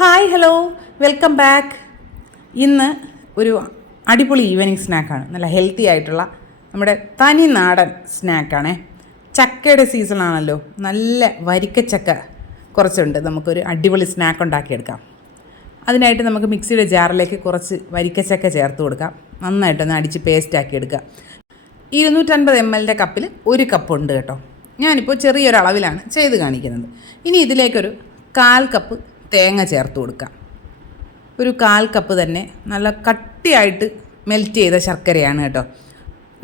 Hi hello welcome back. ഇന്ന് ഒരു അടിപൊളി ഈവനിങ് സ്നാക്കാണ്. നല്ല ഹെൽത്തി ആയിട്ടുള്ള നമ്മുടെ തനി നാടൻ സ്നാക്കാണേ. ചക്കയുടെ സീസണാണല്ലോ. നല്ല വരിക്കച്ചക്ക കുറച്ചുണ്ട്. നമുക്കൊരു അടിപൊളി സ്നാക്ക് ഉണ്ടാക്കിയെടുക്കാം. അതിനായിട്ട് നമുക്ക് മിക്സിയുടെ ജാറിലേക്ക് കുറച്ച് വരിക്കച്ചക്ക ചേർത്ത് കൊടുക്കാം. നന്നായിട്ടൊന്ന് അടിച്ച് പേസ്റ്റാക്കി എടുക്കുക. 250 ml കപ്പിൽ 1 കപ്പുണ്ട് കേട്ടോ. ഞാനിപ്പോൾ ചെറിയൊരളവിലാണ് ചെയ്ത് കാണിക്കുന്നത്. ഇനി ഇതിലേക്കൊരു 1/4 കപ്പ് തേങ്ങ ചേർത്ത് കൊടുക്കാം. ഒരു 1/4 കപ്പ് തന്നെ നല്ല കട്ടിയായിട്ട് മെൽറ്റ് ചെയ്ത ശർക്കരയാണ് കേട്ടോ.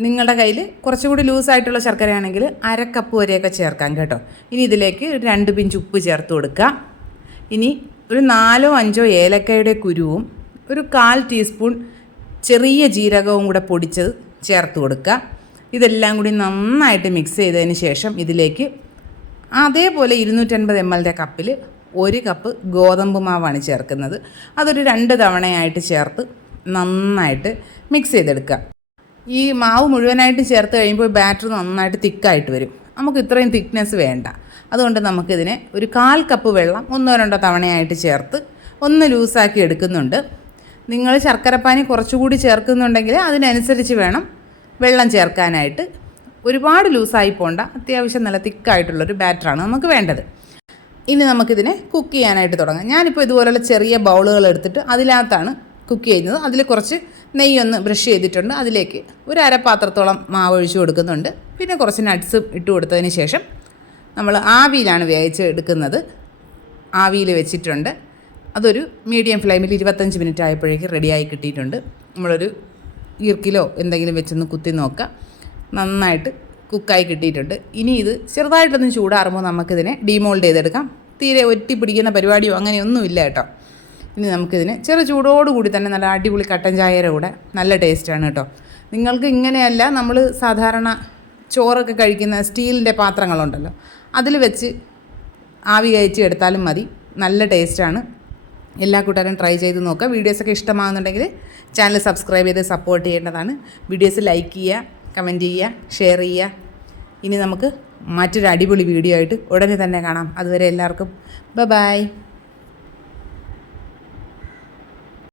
നിങ്ങളുടെ കയ്യിൽ കുറച്ചുകൂടി ലൂസായിട്ടുള്ള ശർക്കരയാണെങ്കിൽ 1/2 കപ്പ് വരെയൊക്കെ ചേർക്കാം കേട്ടോ. ഇനി ഇതിലേക്ക് 2 പിഞ്ച് ഉപ്പ് ചേർത്ത് കൊടുക്കുക. ഇനി ഒരു 4-5 ഏലക്കയുടെ കുരുവും ഒരു 1/4 ടീസ്പൂൺ ചെറിയ ജീരകവും കൂടെ പൊടിച്ചത് ചേർത്ത് കൊടുക്കുക. ഇതെല്ലാം കൂടി നന്നായിട്ട് മിക്സ് ചെയ്തതിന് ശേഷം ഇതിലേക്ക് അതേപോലെ 250 ml കപ്പിൽ 1 കപ്പ് ഗോതമ്പ് മാവാണ് ചേർക്കുന്നത്. അതൊരു 2 തവണയായിട്ട് ചേർത്ത് നന്നായിട്ട് മിക്സ് ചെയ്തെടുക്കുക. ഈ മാവ് മുഴുവനായിട്ട് ചേർത്ത് കഴിയുമ്പോൾ ബാറ്റർ നന്നായിട്ട് തിക്കായിട്ട് വരും. നമുക്ക് ഇത്രയും തിക്നെസ് വേണ്ട. അതുകൊണ്ട് നമുക്കിതിനെ ഒരു 1/4 കപ്പ് വെള്ളം 1-2 തവണയായിട്ട് ചേർത്ത് ഒന്ന് ലൂസാക്കി എടുക്കുന്നുണ്ട്. നിങ്ങൾ ശർക്കരപ്പാനി കുറച്ചുകൂടി ചേർക്കുന്നുണ്ടെങ്കിൽ അതിനനുസരിച്ച് വേണം വെള്ളം ചേർക്കാനായിട്ട്. ഒരുപാട് ലൂസായി പോണ്ട, അത്യാവശ്യം നല്ല തിക്കായിട്ടുള്ളൊരു ബാറ്ററാണ് നമുക്ക് വേണ്ടത്. ഇനി നമുക്കിതിനെ കുക്ക് ചെയ്യാനായിട്ട് തുടങ്ങാം. ഞാനിപ്പോൾ ഇതുപോലുള്ള ചെറിയ ബൗളുകൾ എടുത്തിട്ട് അതിനകത്താണ് കുക്ക് ചെയ്യുന്നത്. അതിൽ കുറച്ച് നെയ്യൊന്ന് ബ്രഷ് ചെയ്തിട്ടുണ്ട്. അതിലേക്ക് ഒരു അരപ്പാത്രത്തോളം മാവ് ഒഴിച്ച് കൊടുക്കുന്നുണ്ട്. പിന്നെ കുറച്ച് നട്ട്സ് ഇട്ട് കൊടുത്തതിന് ശേഷം നമ്മൾ ആവിയിലാണ് വേവിച്ച് എടുക്കുന്നത്. ആവിയിൽ വെച്ചിട്ടുണ്ട്. അതൊരു മീഡിയം ഫ്ലെയിമിൽ 25 മിനിറ്റ് ആയപ്പോഴേക്ക് റെഡിയായി കിട്ടിയിട്ടുണ്ട്. നമ്മളൊരു ഈർക്കിലോ എന്തെങ്കിലും വെച്ചൊന്ന് കുത്തി നോക്കുക. നന്നായിട്ട് കുക്കായി കിട്ടിയിട്ടുണ്ട്. ഇനി ഇത് ചെറുതായിട്ടൊന്ന് ചൂടാറുമ്പോൾ നമുക്കിതിനെ ഡീമോൾഡ് ചെയ്തെടുക്കാം. തീരെ ഒറ്റി പിടിക്കുന്ന പരിപാടിയോ അങ്ങനെയൊന്നുമില്ല കേട്ടോ. ഇനി നമുക്കിതിന് ചെറു ചൂടോടുകൂടി തന്നെ നല്ല അടിപൊളി കട്ടൻ ചായയുടെ കൂടെ നല്ല ടേസ്റ്റാണ് കേട്ടോ. നിങ്ങൾക്ക് ഇങ്ങനെയല്ല, നമ്മൾ സാധാരണ ചോറൊക്കെ കഴിക്കുന്ന സ്റ്റീലിൻ്റെ പാത്രങ്ങളുണ്ടല്ലോ, അതിൽ വെച്ച് ആവി കയറ്റി എടുത്താലും മതി. നല്ല ടേസ്റ്റാണ്. എല്ലാ കൂട്ടുകാരും ട്രൈ ചെയ്ത് നോക്കുക. വീഡിയോസൊക്കെ ഇഷ്ടമാകുന്നുണ്ടെങ്കിൽ ചാനൽ സബ്സ്ക്രൈബ് ചെയ്ത് സപ്പോർട്ട് ചെയ്യേണ്ടതാണ്. വീഡിയോസ് ലൈക്ക് ചെയ്യുക, കമൻറ്റ് ചെയ്യുക, ഷെയർ ചെയ്യുക. ഇനി നമുക്ക് മറ്റൊരു അടിപൊളി വീഡിയോ ആയിട്ട് ഉടനെ തന്നെ കാണാം. അതുവരെ എല്ലാവർക്കും ബൈ.